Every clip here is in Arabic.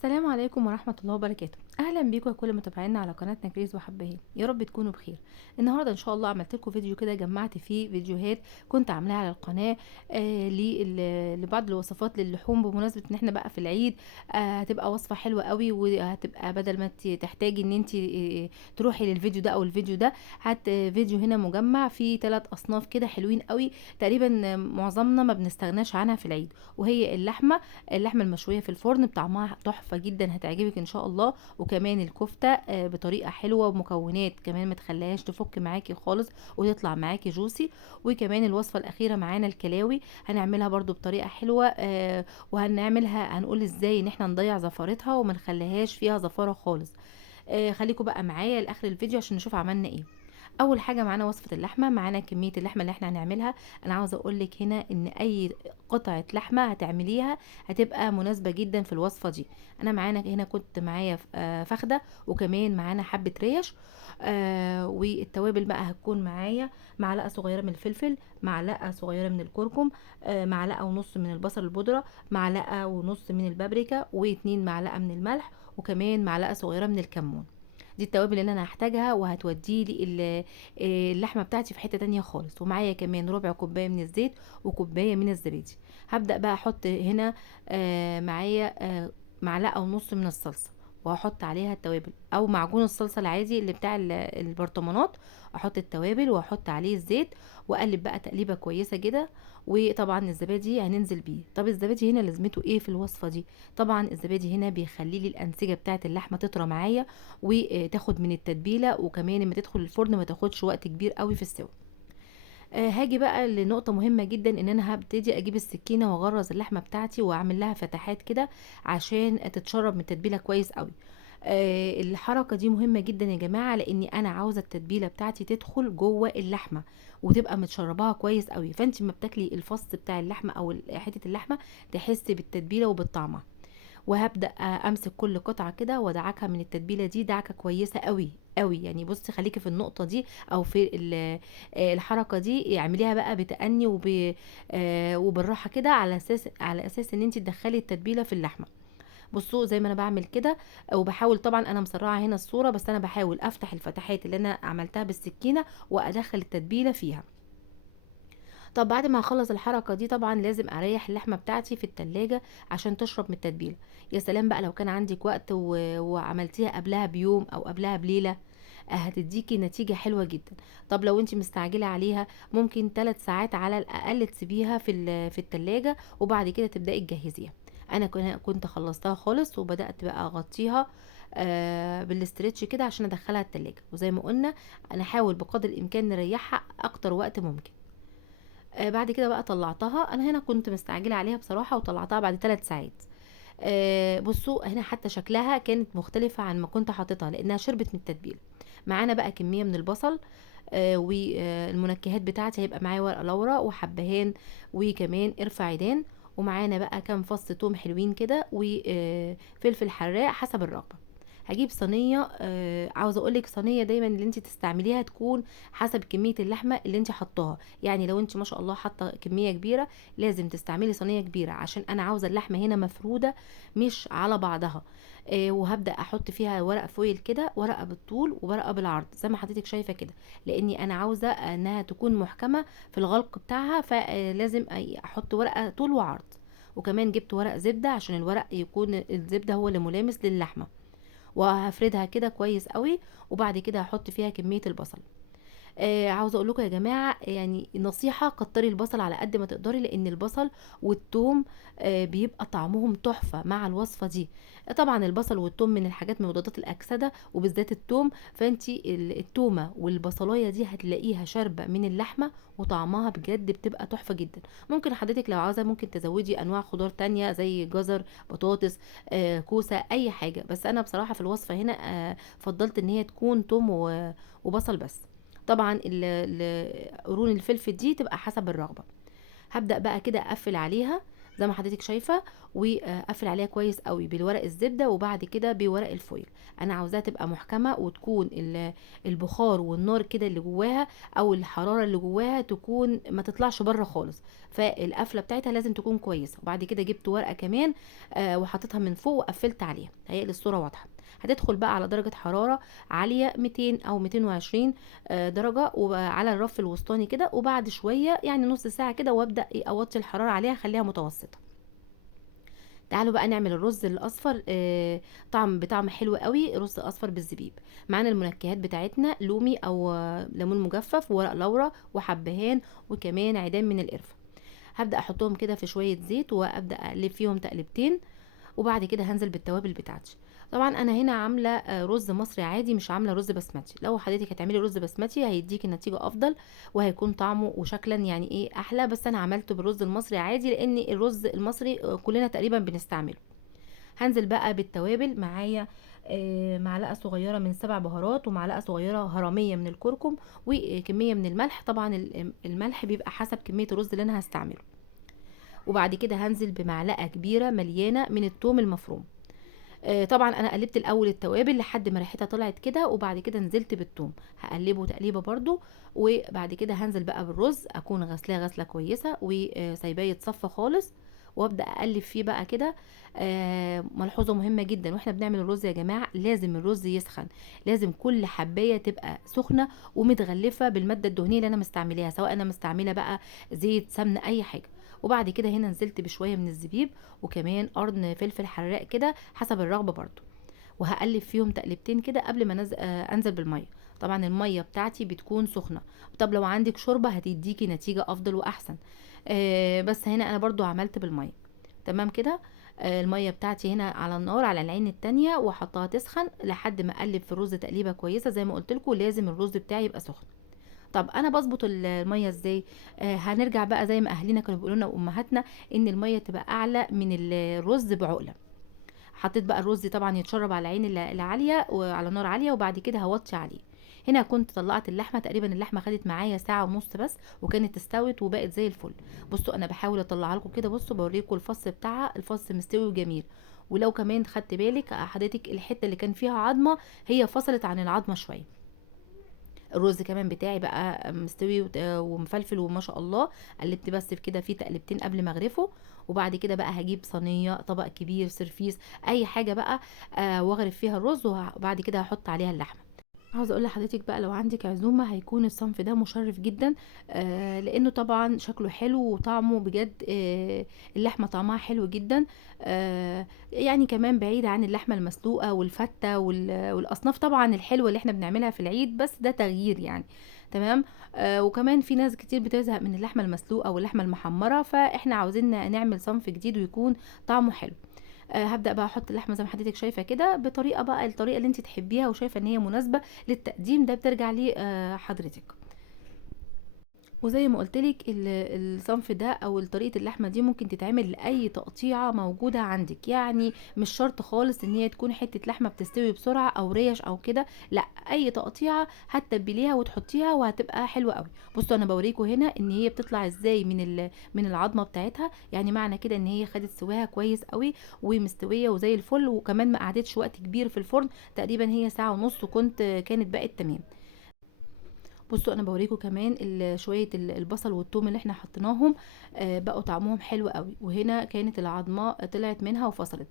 السلام عليكم ورحمة الله وبركاته. أهلا بيكم يا كل متابعينا على قناتنا كريز وحبهان، يا رب تكونوا بخير. النهاردة إن شاء الله عملت لكم فيديو كده، جمعت فيه فيديوهات كنت عاملاها على القناة لبعض الوصفات للحوم، بمناسبة إن احنا بقى في العيد. هتبقى وصفة حلوة قوي، وهتبقى بدل ما تحتاجي إن انت تروحي للفيديو ده أو الفيديو ده، فيديو هنا مجمع فيه 3 أصناف كده حلوين قوي. تقريبا معظمنا ما بنستغناش عنها في العيد، وهي اللحمه المشويه في الفرن بطعمها تحفه جدا، هتعجبك ان شاء الله. وكمان الكفته بطريقه حلوه، ومكونات كمان ما تخليهاش تفك معاكي خالص وتطلع معاكي جوسي. وكمان الوصفه الاخيره معانا الكلاوي، هنعملها برضو بطريقه حلوه، هنقول ازاي ان احنا نضيع زفارتها وما نخليهاش فيها زفاره خالص. خليكم بقى معايا لاخر الفيديو عشان نشوف عملنا ايه. اول حاجه معانا وصفه اللحمه، معانا كميه اللحمه اللي احنا هنعملها. انا عاوزه اقول لك هنا ان اي قطعه لحمه هتعمليها هتبقى مناسبه جدا في الوصفه دي. انا معانا هنا كنت معايا فخده، وكمان معانا حبه ريش. والتوابل بقى هتكون معايا معلقه صغيره من الفلفل، معلقه صغيره من الكركم، معلقه ونص من البصل البودره، معلقه ونص من البابريكا، واتنين معلقه من الملح، وكمان معلقه صغيره من الكمون. دي التوابل اللي انا هحتاجها، وهتودي لي اللحمه بتاعتي في حته تانية خالص. ومعايا كمان ربع كوبايه من الزيت وكوبايه من الزبادي. هبدا بقى احط هنا معايا معلقه ونص من الصلصه، وهحط عليها التوابل او معجون الصلصه العادي اللي بتاع البرطمانات. احط التوابل واحط عليه الزيت، واقلب بقى تقليبه كويسه كده. وطبعا الزبادي هننزل بيه. طب الزبادي هنا لازمته ايه في الوصفه دي؟ طبعا الزبادي هنا بيخلي لي الانسجه بتاعه اللحمه تطرى معايا، وتاخد من التتبيله، وكمان لما تدخل الفرن ما تاخدش وقت كبير قوي في السوا. هاجي بقى لنقطة مهمة جدا، ان انا هبتدي اجيب السكينة واغرز اللحمة بتاعتي واعمل لها فتحات كده عشان تتشرب من التتبيلة كويس قوي. الحركة دي مهمة جدا يا جماعة، لاني انا عاوزة التتبيلة بتاعتي تدخل جوه اللحمة وتبقى متشرباها كويس قوي. فانت ما بتاكلي الفص بتاع اللحمة او حتة اللحمة تحسي بالتتبيلة وبالطعمة. وهبدأ امسك كل قطعة كده وادعكها من التتبيلة دي دعكة كويسة قوي قوي. يعني بصي خليكي في النقطة دي او في الحركة دي، اعمليها بقى بتأني وبالراحة كده، على اساس ان انت تدخلي التتبيلة في اللحمة. بصوا زي ما انا بعمل كده، وبحاول طبعا، انا مسرعة هنا الصورة، بس انا بحاول افتح الفتحات اللي انا عملتها بالسكينة وادخل التتبيلة فيها. طب بعد ما اخلص الحركه دي طبعا لازم اريح اللحمه بتاعتي في التلاجة عشان تشرب من التتبيله. يا سلام بقى لو كان عندك وقت وعملتيها قبلها بيوم او قبلها بليله، هتديكي نتيجة حلوة جدا. طب لو انت مستعجلة عليها، ممكن 3 ساعات على الأقل تسيبيها في التلاجة، وبعد كده تبدأي تجهزيها. انا كنت خلصتها خالص، وبدأت بقى اغطيها بالاسترتش كده عشان ادخلها التلاجة. وزي ما قلنا، انا حاول بقدر الامكان نريحها اكتر وقت ممكن. بعد كده بقى طلعتها. انا هنا كنت مستعجله عليها بصراحه، وطلعتها بعد 3 ساعات. بصوا هنا حتى شكلها كانت مختلفه عن ما كنت حاططها، لانها شربت من التتبيله. معانا بقى كميه من البصل، والمنكهات بتاعتي هيبقى معايا ورق لورا وحبهان وكمان قرفة عيدان. ومعانا بقى كام فص توم حلوين كده، وفلفل حراق حسب الرغبه. هجيب صينيه. عاوزه اقولك صينيه دايما اللي انت تستعمليها تكون حسب كميه اللحمه اللي انت حطاها. يعني لو انت ما شاء الله حاطه كميه كبيره، لازم تستعملي صينيه كبيره، عشان انا عاوزه اللحمه هنا مفروده مش على بعضها. وهبدا احط فيها ورق فويل كده، ورقه بالطول وورقه بالعرض زي ما حضرتك شايفه كده، لاني انا عاوزه انها تكون محكمه في الغلق بتاعها، فلازم احط ورقه طول وعرض. وكمان جبت ورق زبده عشان الورق يكون الزبده هو اللي ملامس للحمه. وهفردها كده كويس قوي، وبعد كده هحط فيها كميه البصل. عاوزه اقول لكم يا جماعه، يعني نصيحه كتري البصل على قد ما تقدري، لان البصل والثوم بيبقى طعمهم تحفه مع الوصفه دي. طبعا البصل والثوم من الحاجات، من مضادات الاكسده، وبالذات الثوم. فانتي التومه والبصلايه دي هتلاقيها شاربه من اللحمه، وطعمها بجد بتبقى تحفه جدا. ممكن حضرتك لو عاوزه ممكن تزودي انواع خضار تانية زي جزر، بطاطس، كوسه، اي حاجه. بس انا بصراحه في الوصفه هنا فضلت ان هي تكون توم وبصل بس. طبعا قرون الفلفل دي تبقى حسب الرغبه. هبدأ بقى كده اقفل عليها زي ما حضرتك شايفه، واقفل عليها كويس قوي بالورق الزبده وبعد كده بورق الفويل. انا عاوزاها تبقى محكمه وتكون البخار والنار كده اللي جواها او الحراره اللي جواها تكون ما تطلعش بره خالص، فالقفله بتاعتها لازم تكون كويسه. وبعد كده جبت ورقه كمان وحطيتها من فوق وقفلت عليها، هي الصوره واضحه. هتدخل بقى على درجه حراره عاليه 200 او 220 درجه، وعلى الرف الوسطاني كده، وبعد شويه يعني نص ساعه كده وابدا اوطي الحراره عليها، خليها متوسطه. تعالوا بقى نعمل الرز الاصفر، بطعم حلو قوي، رز اصفر بالزبيب. معانا المنكهات بتاعتنا لومي او ليمون مجفف وورق لورا وحبهان وكمان عيدان من القرفه. هبدا احطهم كده في شويه زيت وابدا اقلب فيهم تقلبتين، وبعد كده هنزل بالتوابل بتاعتي. طبعا انا هنا عامله رز مصري عادي، مش عامله رز بسمتي. لو حضرتك هتعملي رز بسمتي هيديكي نتيجه افضل وهيكون طعمه وشكلا يعني ايه احلى، بس انا عملته بالرز المصري عادي لان الرز المصري كلنا تقريبا بنستعمله. هنزل بقى بالتوابل معايا، معلقه صغيره من 7 بهارات ومعلقه صغيره هرميه من الكركم وكميه من الملح. طبعا الملح بيبقى حسب كميه الرز اللي انا هستعمله. وبعد كده هنزل بمعلقه كبيره مليانه من الثوم المفروم. طبعا انا قلبت الاول التوابل لحد ما ريحتها طلعت كده، وبعد كده نزلت بالثوم هقلبه تقليبه برضو. وبعد كده هنزل بقى بالرز، اكون غسلاه غسله كويسه وسايباه يتصفى خالص، وابدا اقلب فيه بقى كده. ملحوظه مهمه جدا واحنا بنعمل الرز يا جماعه، لازم الرز يسخن، لازم كل حبايه تبقى سخنه ومتغلفه بالماده الدهنيه اللي انا مستعملاها، سواء انا مستعمله بقى زيت سمنه اي حاجه. وبعد كده هنا نزلت بشويه من الزبيب وكمان قرن فلفل حراق كده حسب الرغبه برضو، وهقلب فيهم تقلبتين كده قبل ما انزل بالميه. طبعا الميه بتاعتي بتكون سخنه، طب لو عندك شوربه هتديكي نتيجه افضل واحسن. بس هنا انا برضو عملت بالميه. تمام كده. الميه بتاعتي هنا على النار على العين التانية وحطها تسخن لحد ما اقلب في الرز تقليبه كويسه. زي ما قلت لكم لازم الرز بتاعي يبقى سخن. طب انا بظبط الميه ازاي؟ هنرجع بقى زي ما اهلنا كانوا بيقولوا لنا وامهاتنا ان الميه تبقى اعلى من الرز بعقله. حطيت بقى الرز طبعا يتشرب على العين العاليه وعلى نار عاليه، وبعد كده هوطي عليه. هنا كنت طلعت اللحمه، تقريبا اللحمه خدت معايا ساعه ونص بس وكانت استوت وبقت زي الفل. بصوا انا بحاول اطلعها لكم كده، بصوا بوريكم الفص بتاعها، الفص مستوي وجميل. ولو كمان خدت بالك حضرتك الحته اللي كان فيها عظمه هي فصلت عن العظمه شويه. الرز كمان بتاعي بقى مستوي ومفلفل وما شاء الله. قلبت بس في كده فيه تقلبتين قبل ما اغرفه، وبعد كده بقى هجيب صينيه طبق كبير سيرفيس اي حاجه بقى واغرف فيها الرز، وبعد كده هحط عليها اللحمه. عاوزه اقول لحضرتك بقى لو عندك عزومه هيكون الصنف ده مشرف جدا، لانه طبعا شكله حلو وطعمه بجد، اللحمه طعمها حلو جدا. يعني كمان بعيد عن اللحمه المسلوقه والفته والاصناف طبعا الحلوه اللي احنا بنعملها في العيد، بس ده تغيير يعني. تمام. وكمان في ناس كتير بتزهق من اللحمه المسلوقه واللحمه المحمره، فاحنا عاوزين نعمل صنف جديد ويكون طعمه حلو. هبدأ بقى احط اللحمه زي ما حضرتك شايفه كده بطريقه بقى الطريقه اللي انت تحبيها وشايفه ان هي مناسبه للتقديم، ده بترجع لي حضرتك. وزي ما قلتلك الصنف ده او طريقه اللحمه دي ممكن تتعمل لاي تقطيعه موجوده عندك، يعني مش شرط خالص ان هي تكون حته لحمه بتستوي بسرعه او ريش او كده، لا، اي تقطيعه هتتبليها وتحطيها وهتبقى حلوه قوي. بصوا انا بوريكم هنا ان هي بتطلع ازاي من العظمه بتاعتها، يعني معنى كده ان هي خدت سواها كويس قوي ومستويه وزي الفل، وكمان ما قعدتش وقت كبير في الفرن، تقريبا هي ساعه ونص كانت بقت تمام. بصوا انا بوريكم كمان شويه البصل والثوم اللي احنا حطيناهم، بقوا طعمهم حلو قوي، وهنا كانت العظمه طلعت منها وفصلت.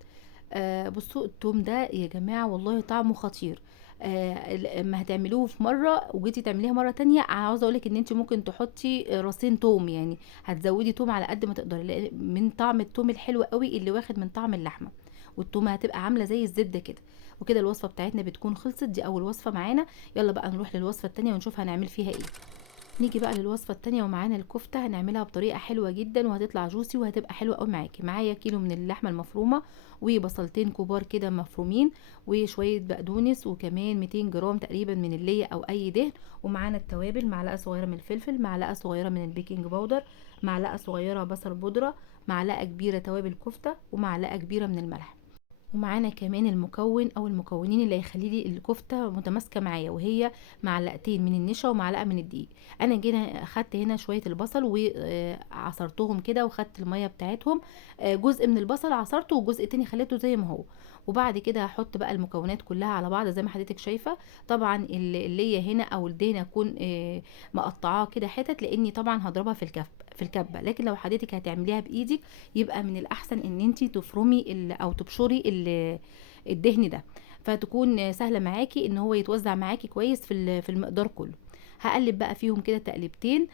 بصوا الثوم ده يا جماعه والله طعمه خطير. اما هتعملوه في مره وجيتي تعمليها مره تانية، عاوزه اقولك ان انت ممكن تحطي راسين توم، يعني هتزودي توم على قد ما تقدري من طعم التوم الحلو قوي اللي واخد من طعم اللحمه، والتومه هتبقى عامله زي الزبده كده. وكده الوصفه بتاعتنا بتكون خلصت، دي اول وصفه معانا. يلا بقى نروح للوصفه التانية ونشوف هنعمل فيها ايه. نيجي بقى للوصفه التانية ومعانا الكفته، هنعملها بطريقه حلوه جدا وهتطلع جوسي وهتبقى حلوه قوي معاكي. معايا كيلو من اللحمه المفرومه وبصلتين كبار كده مفرومين وشويه بقدونس وكمان 200 جرام تقريبا من الليه او اي دهن. ومعانا التوابل، معلقه صغيره من الفلفل، معلقه صغيره من البيكنج باودر، معلقه صغيره بصل بودره، معلقه كبيره توابل كفته، ومعلقه كبيره من الملح. ومعانا كمان المكون او المكونين اللي هيخلي لي الكفته متماسكه معايا، وهي معلقتين من النشا ومعلقه من الدقيق. انا جينا اخدت هنا شويه البصل وعصرتهم كده، واخدت الميه بتاعتهم. جزء من البصل عصرته وجزء تاني خليته زي ما هو. وبعد كده هحط بقى المكونات كلها على بعض زي ما حضرتك شايفه. طبعا اللي هي هنا او الدهن اكون مقطعاه كده حتت، لاني طبعا هضربها في الكبه. لكن لو حضرتك هتعمليها بايدك، يبقى من الاحسن ان انت تفرمي او تبشري الدهن ده، فتكون سهله معاكي ان هو يتوزع معاكي كويس في المقدار كله. هقلب بقى فيهم كده تقلبتين.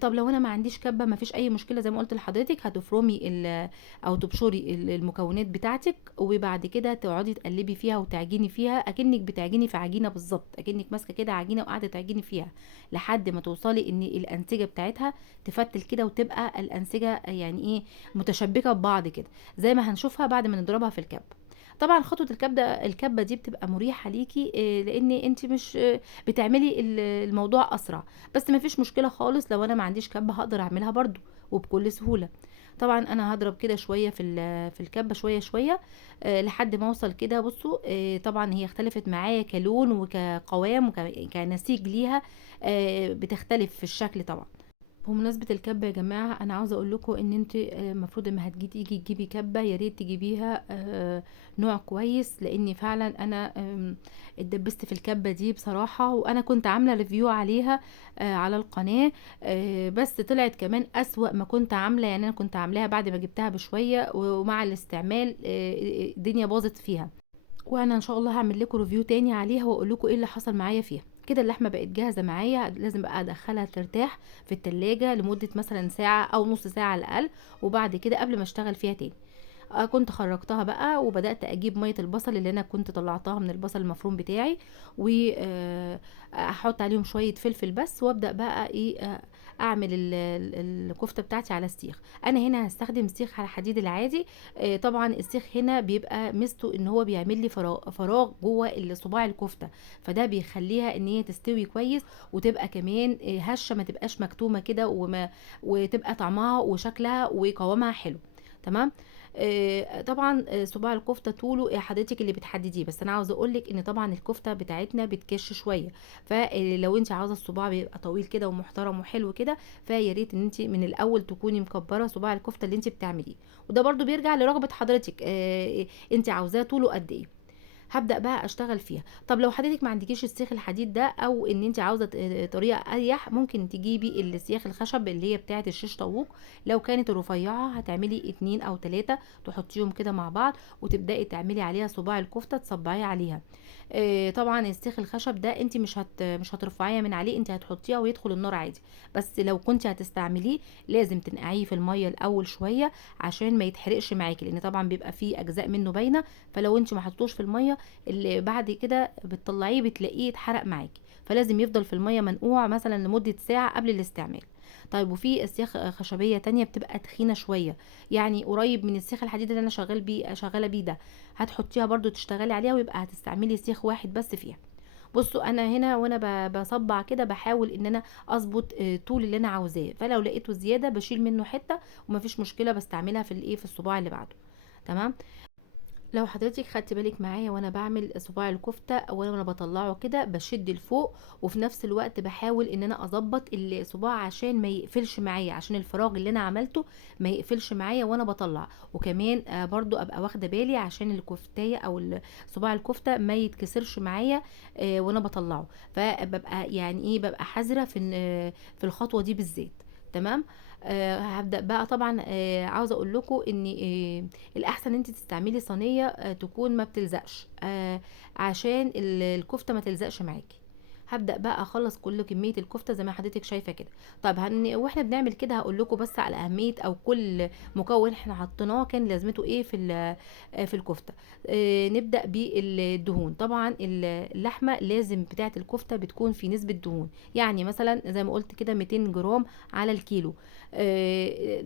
طب لو انا ما عنديش كبه، ما فيش اي مشكله، زي ما قلت لحضرتك هتفرمي او تبشري المكونات بتاعتك، وبعد كده تقعدي تقلبي فيها وتعجني فيها اكنك بتعجني في عجينه بالظبط، اكنك ماسكه كده عجينه وقاعده تعجني فيها لحد ما توصلي ان الانسجه بتاعتها تفتل كده، وتبقى الانسجه يعني ايه، متشبكه ببعض كده، زي ما هنشوفها بعد ما نضربها في الكبه. طبعا خطوه الكبه دي بتبقى مريحه ليكي، لان انت مش بتعملي الموضوع اسرع. بس ما فيش مشكله خالص، لو انا ما عنديش كبه هقدر اعملها برضو وبكل سهوله. طبعا انا هضرب كده شويه في الكبه، شويه شويه، لحد ما اوصل كده. بصوا، طبعا هي اختلفت معايا كلون وكقوام وكنسيج ليها، بتختلف في الشكل طبعا. بمناسبة الكبة يا جماعة، انا عاوزة اقول لكم ان انت المفروض اما تيجي تجيبي كبة، يا ريت تجيبيها نوع كويس، لاني فعلا انا اتدبست في الكبة دي بصراحة، وانا كنت عاملة ريفيو عليها على القناة. بس طلعت كمان اسوأ ما كنت عاملة. يعني انا كنت عاملاها بعد ما جبتها بشوية، ومع الاستعمال الدنيا باظت فيها. وانا ان شاء الله هعمل لكم ريفيو تاني عليها، واقول لكم ايه اللي حصل معايا فيها. كده اللحمه بقت جاهزه معايا، لازم بقى ادخلها ترتاح في التلاجة لمده مثلا ساعه او نص ساعه على الاقل، وبعد كده قبل ما اشتغل فيها تاني. كنت خرجتها بقى، وبدات اجيب ميه البصل اللي انا كنت طلعتها من البصل المفروم بتاعي، واحط عليهم شويه فلفل بس، وابدا بقى ايه، اعمل الكفته بتاعتي على السيخ. انا هنا هستخدم سيخ على الحديد العادي. طبعا السيخ هنا بيبقى ميزته ان هو بيعمل لي فراغ جوه صباع الكفته، فده بيخليها ان هي تستوي كويس، وتبقى كمان هشه، ما تبقاش مكتومه كده، وتبقى طعمها وشكلها وقوامها حلو. تمام. طبعا صباع الكفته طوله حضرتك اللي بتحدديه، بس انا عاوزه اقول لك ان طبعا الكفته بتاعتنا بتكش شويه، فلو انت عاوزه الصباع بيبقى طويل كده ومحترم وحلو كده، فيا ريت ان انت من الاول تكوني مكبره صباع الكفته اللي انت بتعمليه. وده برضو بيرجع لرغبه حضرتك، انت عاوزاه طوله قد ايه. هبدأ بقى اشتغل فيها. طب لو حضرتك ما عندكيش السيخ الحديد ده، او ان انت عاوزه طريقه اريح، ممكن تجيبي السياخ الخشب اللي هي بتاعه الشيش طاووق. لو كانت الرفيعه هتعملي 2 او 3، تحطيهم كده مع بعض، وتبدأي تعملي عليها صباع الكفته، تصبعي عليها. طبعا السيخ الخشب ده انت مش هترفعيها من عليه، انت هتحطيها ويدخل النار عادي. بس لو كنت هتستعمليه، لازم تنقعيه في الميه الاول شويه، عشان ما يتحرقش معاكي، لان طبعا بيبقى فيه اجزاء منه باينه. فلو انت ما حطيتوش في الميه، اللي بعد كده بتطلعيه بتلاقيه اتحرق معاكي. فلازم يفضل في الميه منقوع مثلا لمده ساعه قبل الاستعمال. طيب، وفي اسياخ خشبيه تانية بتبقى تخينه شويه، يعني قريب من السيخ الحديد اللي انا شغاله بيه ده، هتحطيها برضو تشتغلي عليها، ويبقى هتستعملي سيخ واحد بس فيها. بصوا، انا هنا وانا بصبع كده بحاول ان انا اظبط طول اللي انا عاوزاه، فلو لقيته زياده بشيل منه حته، ومفيش مشكله، بستعملها في الصباع اللي بعده. تمام. لو حضرتك خدتي بالك معايا وانا بعمل صباع الكفته، اولا وانا بطلعه كده بشد لفوق، وفي نفس الوقت بحاول ان انا اظبط الصباع عشان ما يقفلش معايا، عشان الفراغ اللي انا عملته ما يقفلش معايا وانا بطلع. وكمان برضو ابقى واخده بالي عشان الكفتايه او صباع الكفته ما يتكسرش معايا وانا بطلعه. فببقى يعني ايه، ببقى حذره في الخطوه دي بالذات. تمام. هبدأ بقى طبعا، عاوزه اقول لكم ان الاحسن انت تستعملي صينيه تكون ما بتلزقش، عشان الكفته ما تلزقش معاكي. هبدأ بقى اخلص كل كميه الكفته زي ما حضرتك شايفه كده. طب واحنا بنعمل كده هقول لكم بس على اهميه، او كل مكون احنا حطيناه كان لازمته ايه في الكفته. نبدأ بالدهون. طبعا اللحمه لازم بتاعه الكفته بتكون في نسبه دهون، يعني مثلا زي ما قلت كده 200 جرام على الكيلو.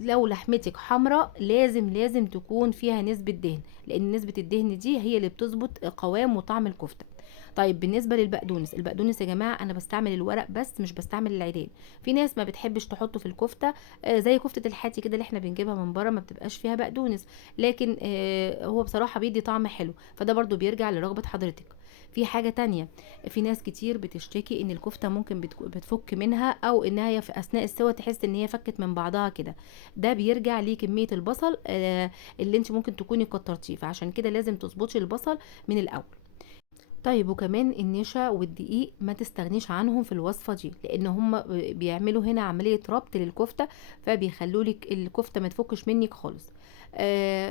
لو لحمتك حمراء لازم تكون فيها نسبة دهن، لان نسبة الدهن دي هي اللي بتظبط قوام وطعم الكفتة. طيب بالنسبة للبقدونس، البقدونس يا جماعة انا بستعمل الورق بس مش بستعمل العيدان. في ناس ما بتحبش تحطه في الكفتة، زي كفتة الحاتي كده اللي احنا بنجيبها من بره ما بتبقاش فيها بقدونس، لكن هو بصراحة بيدي طعم حلو، فده برضو بيرجع لرغبة حضرتك. في حاجة تانية، في ناس كتير بتشتكي ان الكفتة ممكن بتفك منها، او انها هي في اثناء السوا تحس ان هي فكت من بعضها كده. ده بيرجع لكمية البصل اللي انت ممكن تكوني كترتيه، فعشان كده لازم تظبطي البصل من الاول. طيب وكمان النشا والدقيق ما تستغنيش عنهم في الوصفة دي، لان هم بيعملوا هنا عملية ربط للكفتة، فبيخلوا لك الكفتة ما تفكش منك خالص.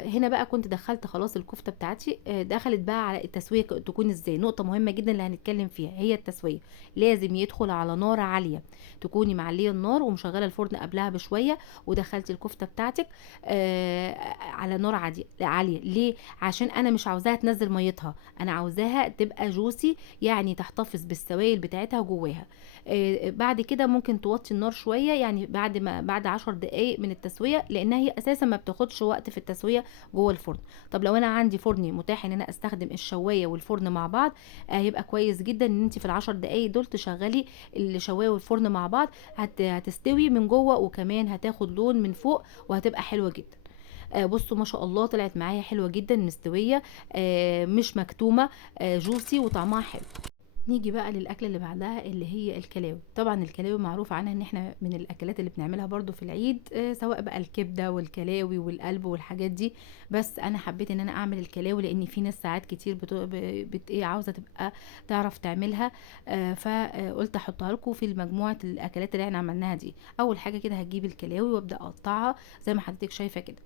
هنا بقى كنت دخلت خلاص الكفتة بتاعتي، دخلت بقى على التسوية تكون ازاي. نقطة مهمة جدا اللي هنتكلم فيها هي التسوية. لازم يدخل على نار عالية، تكوني معلية النار ومشغلة الفرن قبلها بشوية، ودخلتي الكفتة بتاعتك على نار عالية. ليه؟ عشان انا مش عاوزاها تنزل ميتها، انا عاوزاها تبقى جوسي، يعني تحتفظ بالسوائل بتاعتها جواها. بعد كده ممكن توطي النار شويه، يعني بعد 10 دقايق من التسويه، لانها هي اساسا ما بتاخدش وقت في التسويه جوه الفرن. طب لو انا عندي فرن متاح ان انا استخدم الشوايه والفرن مع بعض، هيبقى كويس جدا ان انت في ال10 دقايق دول تشغلي الشوايه والفرن مع بعض. هتستوي من جوه، وكمان هتاخد لون من فوق، وهتبقى حلوه جدا. بصوا ما شاء الله طلعت معايا حلوه جدا مستويه، مش مكتومه، جوسي وطعمها حلو. نيجي بقى للاكله اللي بعدها اللي هي الكلاوي. طبعا الكلاوي معروف عنها ان احنا من الاكلات اللي بنعملها برضو في العيد، سواء بقى الكبده والكلاوي والقلب والحاجات دي. بس انا حبيت ان انا اعمل الكلاوي، لان في ناس ساعات كتير ايه عاوزه تبقى تعرف تعملها، فقلت احطها لكم في مجموعه الاكلات اللي احنا عملناها دي. اول حاجه كده هتجيب الكلاوي وابدا اقطعها زي ما حضرتك شايفه كده.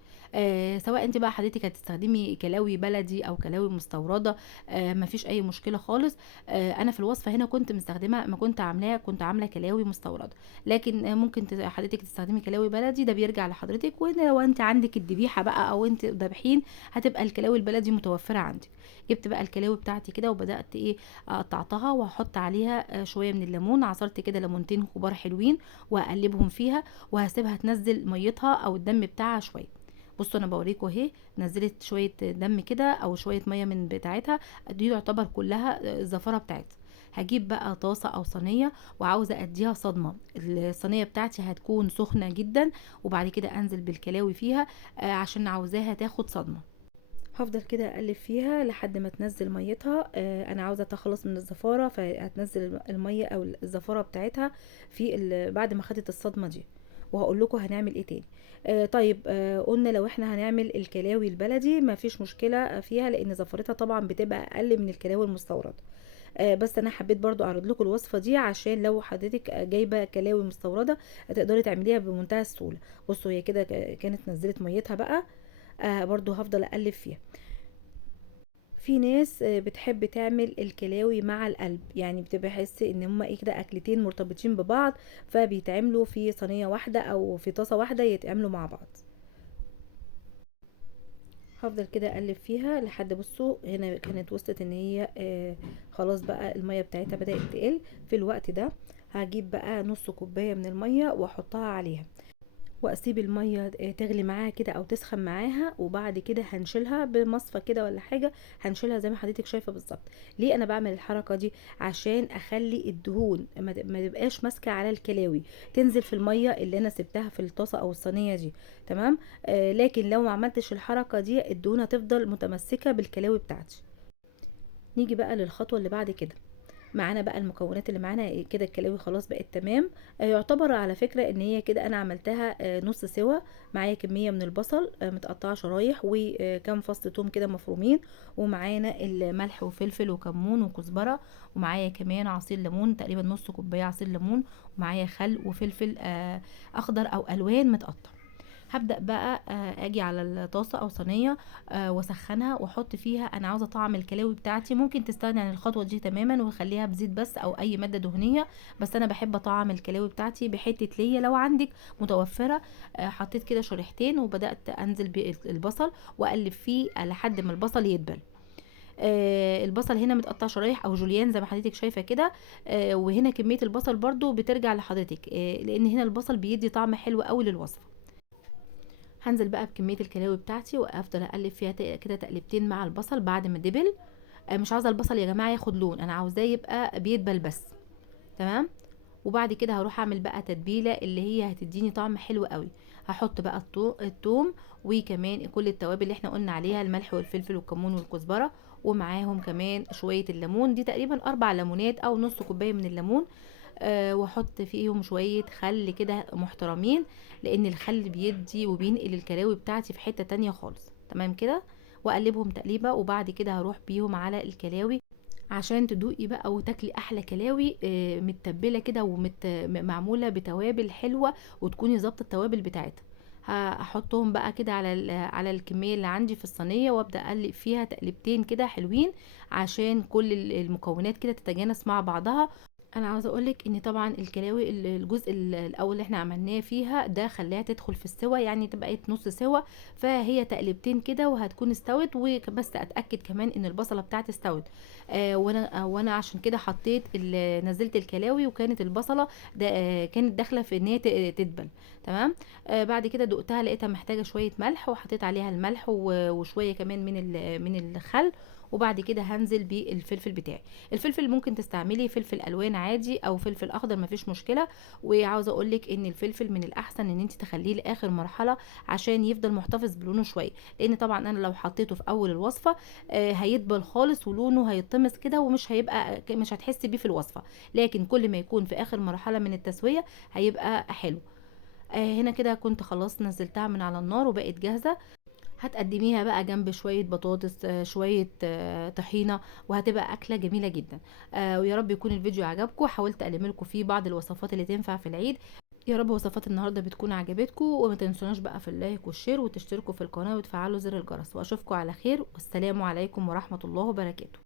سواء انت بقى حضرتك هتستخدمي كلاوي بلدي او كلاوي مستورده، مفيش اي مشكله خالص. انا في الوصفه هنا كنت مستخدمه، ما كنت عاملاها كنت عامله كلاوي مستورده، لكن ممكن حضرتك تستخدمي كلاوي بلدي، ده بيرجع لحضرتك. ولو انت عندك الذبيحه بقى او انت ذابحين، هتبقى الكلاوي البلدي متوفره عندك. جبت بقى الكلاوي بتاعتي كده وبدات ايه، قطعتها وهحط عليها شويه من الليمون، عصرت كده ليمونتين كبار حلوين، وهقلبهم فيها، وهسيبها تنزل ميتها او الدم بتاعها شويه. بصوا انا بوريكم اهي، نزلت شويه دم كده او شويه ميه من بتاعتها، دي يعتبر كلها الزفاره بتاعتها. هجيب بقى طاسه او صينيه، وعاوزه اديها صدمه. الصينيه بتاعتي هتكون سخنه جدا، وبعد كده انزل بالكلاوي فيها عشان عاوزاها تاخد صدمه. هفضل كده اقلب فيها لحد ما تنزل ميتها. انا عاوزه اتخلص من الزفاره، فهتنزل الميه او الزفاره بتاعتها في بعد ما خدت الصدمه دي. وهقول لكم هنعمل ايه تاني. طيب قلنا لو احنا هنعمل الكلاوي البلدي ما فيش مشكله فيها، لان زفرتها طبعا بتبقى اقل من الكلاوي المستورده. بس انا حبيت برضو اعرض لكم الوصفه دي، عشان لو حضرتك جايبه كلاوي مستورده تقدري تعمليها بمنتهى السهوله. بصوا هي كده كانت نزلت ميتها بقى. برضو هفضل اقلب فيها. في ناس بتحب تعمل الكلاوي مع القلب، يعني بتبقى حس ان هما ايه كده اكلتين مرتبطين ببعض، فبيتعملوا في صينية واحدة او في طاسة واحدة يتعملوا مع بعض. هفضل كده اقلب فيها لحد، بصوا هنا كانت وصلت ان هي خلاص بقى المية بتاعتها بدأت تقل. في الوقت ده هجيب بقى نص كوباية من المية واحطها عليها، واسيب الميه تغلي معاها كده او تسخن معاها، وبعد كده هنشيلها بمصفى كده ولا حاجه. هنشيلها زي ما حضرتك شايفه بالظبط. ليه انا بعمل الحركه دي؟ عشان اخلي الدهون ما تبقاش ماسكه على الكلاوي، تنزل في الميه اللي انا سبتها في الطاسه او الصينيه دي. تمام. لكن لو ما عملتش الحركه دي الدهون هتفضل متمسكه بالكلاوي بتاعتي. نيجي بقى للخطوه اللي بعد كده. معانا بقى المكونات اللي معانا كده، الكلاوي خلاص بقت تمام. يعتبر على فكرة ان هي كده انا عملتها نص سوا. معايا كمية من البصل متقطعة شرايح، وكام فص توم كده مفرومين، ومعانا الملح وفلفل وكمون وكزبرة، ومعايا كمان عصير ليمون تقريبا نص كوباية عصير ليمون، ومعايا خل وفلفل اخضر او الوان متقطع. هبدأ بقى اجي على الطاسة او صينية واسخنها واحط فيها. انا عاوزة طعم الكلاوي بتاعتي ممكن تستغني عن الخطوة دي تماما وخليها بزيت بس او اي مادة دهنية، بس انا بحب طعم الكلاوي بتاعتي بحتة ليا لو عندك متوفرة. حطيت كده شريحتين وبدأت انزل بالبصل واقلب فيه لحد ما البصل يدبل. البصل هنا متقطع شرايح او جوليان زي ما حضرتك شايفه كده. وهنا كميه البصل برضو بترجع لحضرتك، لان هنا البصل بيدي طعم حلو قوي للوصفه. هنزل بقى بكميه الكلاوي بتاعتي وافضل اقلب فيها كده تقلبتين مع البصل بعد ما دبل. مش عاوزه البصل يا جماعه ياخد لون، انا عاوزاه يبقى بيدبل بس. تمام. وبعد كده هروح اعمل بقى تتبيله اللي هي هتديني طعم حلو قوي. هحط بقى الثوم، وكمان كل التوابل اللي احنا قلنا عليها، الملح والفلفل والكمون والكزبره، ومعاهم كمان شويه الليمون، دي تقريبا 4 ليمونات او نص كوبايه من الليمون. واحط فيهم شويه خل كده محترمين، لان الخل بيدي وبينقل الكلاوي بتاعتي في حته تانية خالص. تمام كده. واقلبهم تقليبه، وبعد كده هروح بيهم على الكلاوي عشان تدوقي بقى وتاكلي احلى كلاوي متبله كده ومعموله بتوابل حلوه، وتكوني ظابطه التوابل بتاعتها. هحطهم بقى كده على الكميه اللي عندي في الصينيه، وابدا اقلب فيها تقلبتين كده حلوين عشان كل المكونات كده تتجانس مع بعضها. انا عاوزه اقولك ان طبعا الكلاوي الجزء الاول اللي احنا عملناه فيها ده خلاها تدخل في السوا، يعني تبقى نص سوا. فهي تقلبتين كده وهتكون استوت، وبس اتاكد كمان ان البصله بتاعتي استوت. وانا عشان كده حطيت نزلت الكلاوي، وكانت البصله ده كانت داخله في ان هي تدبل. تمام. بعد كده دقتها لقيتها محتاجه شويه ملح، وحطيت عليها الملح وشويه كمان من الخل. وبعد كده هنزل بالفلفل بتاعي. الفلفل ممكن تستعملي فلفل الوان عادي او فلفل اخضر، مفيش مشكله. وعاوزه اقولك ان الفلفل من الاحسن ان انت تخليه لاخر مرحله عشان يفضل محتفظ بلونه شويه، لان طبعا انا لو حطيته في اول الوصفه هيدبل خالص ولونه هيطمس كده، ومش هيبقى مش هتحسي بيه في الوصفه. لكن كل ما يكون في اخر مرحله من التسويه هيبقى حلو. هنا كده كنت خلاص نزلتها من على النار وبقت جاهزه. هتقدميها بقى جنب شوية بطاطس، شوية طحينة، وهتبقى أكلة جميلة جدا. ويا رب يكون الفيديو عجبكم، حاولت أقدم لكم فيه بعض الوصفات اللي تنفع في العيد. يا رب وصفات النهاردة بتكون عجبتكم، وما تنسوناش بقى في اللايك والشير وتشتركوا في القناة وتفعلوا زر الجرس، وأشوفكم على خير، والسلام عليكم ورحمة الله وبركاته.